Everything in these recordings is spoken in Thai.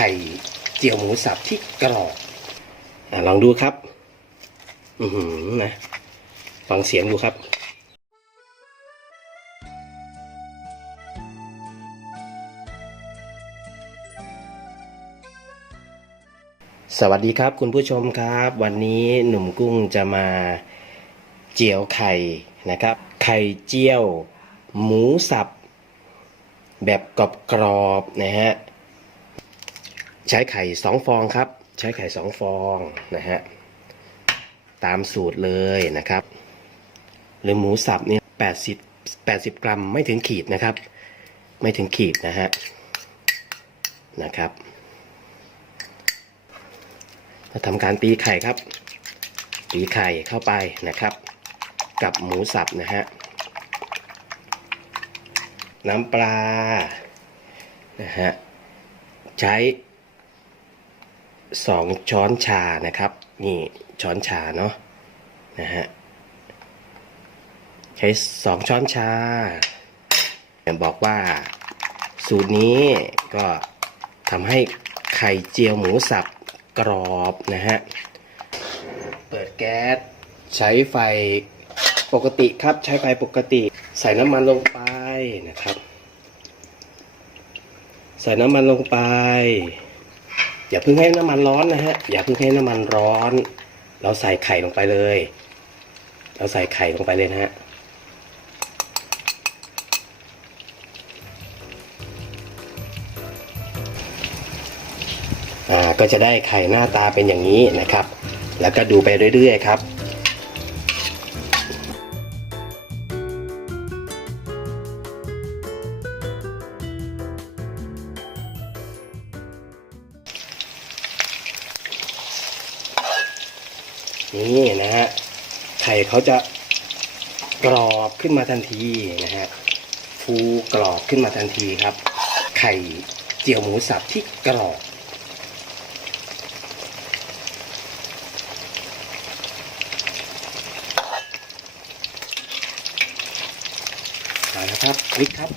ไข่เจียวหมูสับที่กรอบอลองดูครับ อือหือนะฟังเสียงดูครับสวัสดีครับคุณผู้ชมครับ วันนี้หนุ่มกุ้งจะมาเจียวไข่นะครับ ไข่เจียว หมูสับ แบบกรอบๆนะฮะ ใช้ไข่สองฟองครับ ใช้ไข่สองฟองนะฮะตามสูตรเลยนะครับ หรือหมูสับเนี่ยแปดสิบแปดสิบกรัมไม่ถึงขีดนะครับ ไม่ถึงขีดนะฮะนะครับจะทำการตีไข่ครับ ตีไข่เข้าไปนะครับ กับหมูสับนะฮะน้ำปลานะฮะใช้ สองช้อนชานะครับ นี่ช้อนชาเนาะนะฮะใช้สองช้อนชาบอกว่าสูตรนี้ก็ทำให้ไข่เจียวหมูสับกรอบนะฮะ เปิดแก๊สใช้ไฟปกติครับใช้ไฟปกติ ใส่น้ำมันลงไปนะครับ ใส่น้ำมันลงไป อย่าเพิ่งให้น้ำมันร้อนนะฮะ อย่าเพิ่งให้น้ำมันร้อน เราใส่ไข่ลงไปเลย เราใส่ไข่ลงไปเลยนะฮะ อ่า ก็จะได้ไข่หน้าตาเป็นอย่างนี้นะครับ แล้วก็ดูไปเรื่อยๆครับ นี่นะฮะไข่เขาจะกรอบขึ้นมาทันทีนะฮะฟูกรอบขึ้นมาทันทีครับ ไข่เจียวหมูสับที่กรอบมาแล้วครับพลิกครับ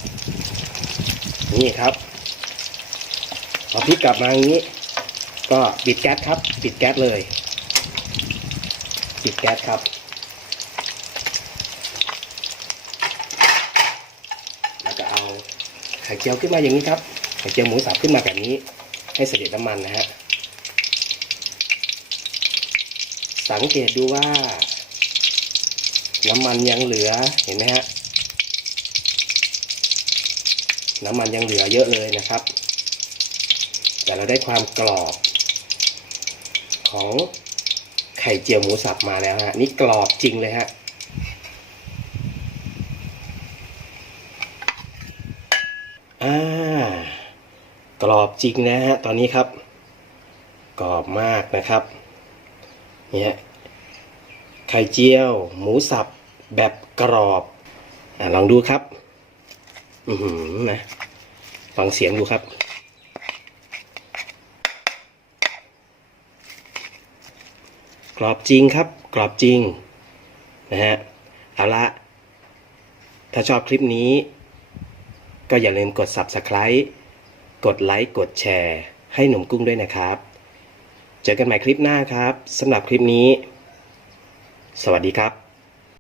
นี่ครับพอพลิกกลับมาอย่างนี้ ก็ปิดแก๊สครับ ปิดแก๊สเลย ปิดแก๊สครับ แล้วก็เอาไข่เจียวขึ้นมาอย่างนี้ครับ ไข่เจียวหมูสับขึ้นมาแบบนี้ ให้เสด็จน้ำมันนะฮะ สังเกตดูว่า น้ำมันยังเหลือ เห็นไหมฮะ น้ำมันยังเหลือเยอะเลยนะครับ แต่เราได้ความกรอบของ ไข่เจียวหมูสับมาแล้วฮะ นี่กรอบจริงเลยฮะ อ่า กรอบจริงนะฮะ ตอนนี้ครับ กรอบมากนะครับ เนี่ยไข่เจียว หมูสับแบบกรอบอ่าลองดูครับ อือหือนะ ฟังเสียงดูครับ กรอบจริงครับ กรอบจริงนะฮะเอาละถ้าชอบคลิปนี้ ก็อย่าลืมกด Subscribe กดไลค์กดแชร์ ให้หนุ่มกุ้งด้วยนะครับ เจอกันใหม่คลิปหน้าครับสำหรับคลิปนี้ สวัสดีครับ